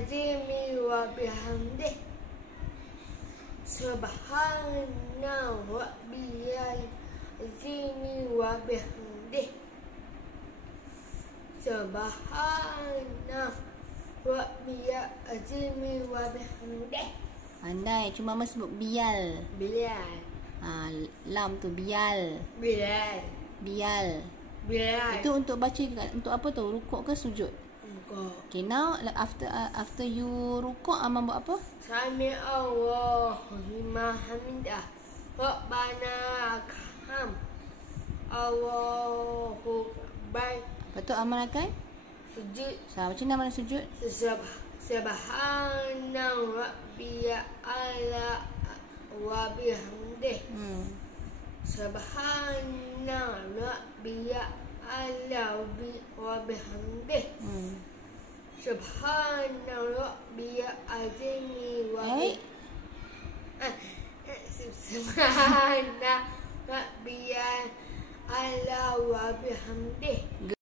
azimi wa bihamdih. Subhana rabbiyal azimi wa bihamdih. Subhana rabbiyal azimi wa bihamdih. Pandai, cuma Mama sebut bial. Bilal. Lam tu bial. Bilal. Bial. Bilal. Itu untuk baca, untuk apa tu? Rukuk ke sujud? Rukuk. Okay, now after you rukuk, Mama buat apa? Sami Allahu liman hamidah. Rabbana lakal Allahu akbar. Lepas tu Amal akan Sujud. macam mana Amal sujud? Subhana rabbiyal a'la wa bihamdih. Subhana rabbiyal a'la wa bihamdih. Subhana rabbiyal azimi wa Subhana rabbiyal a'la wa bihamdih.